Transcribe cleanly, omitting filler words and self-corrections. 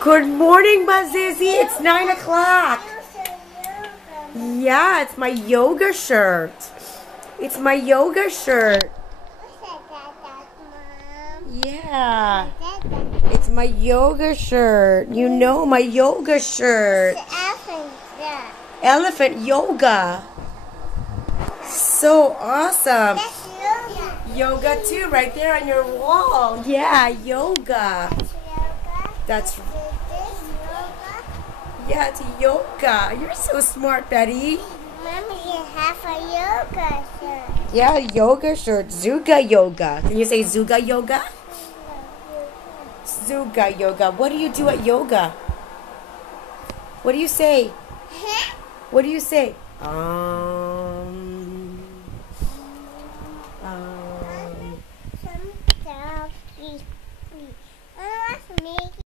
Good morning, Bazizzy. It's 9 o'clock. Yeah, it's my yoga shirt. It's my yoga shirt. Yeah. It's my yoga shirt. You know my yoga shirt. Elephant yoga. So awesome. Yoga too, right there on your wall. Yeah, yoga. That's yeah, it's yoga. You're so smart, Betty. Mommy, you have a yoga shirt. Yeah, yoga shirt. Zuga yoga. Can you say Zuga yoga? Zuga yoga. What do you do at yoga? What do you say? What do you say?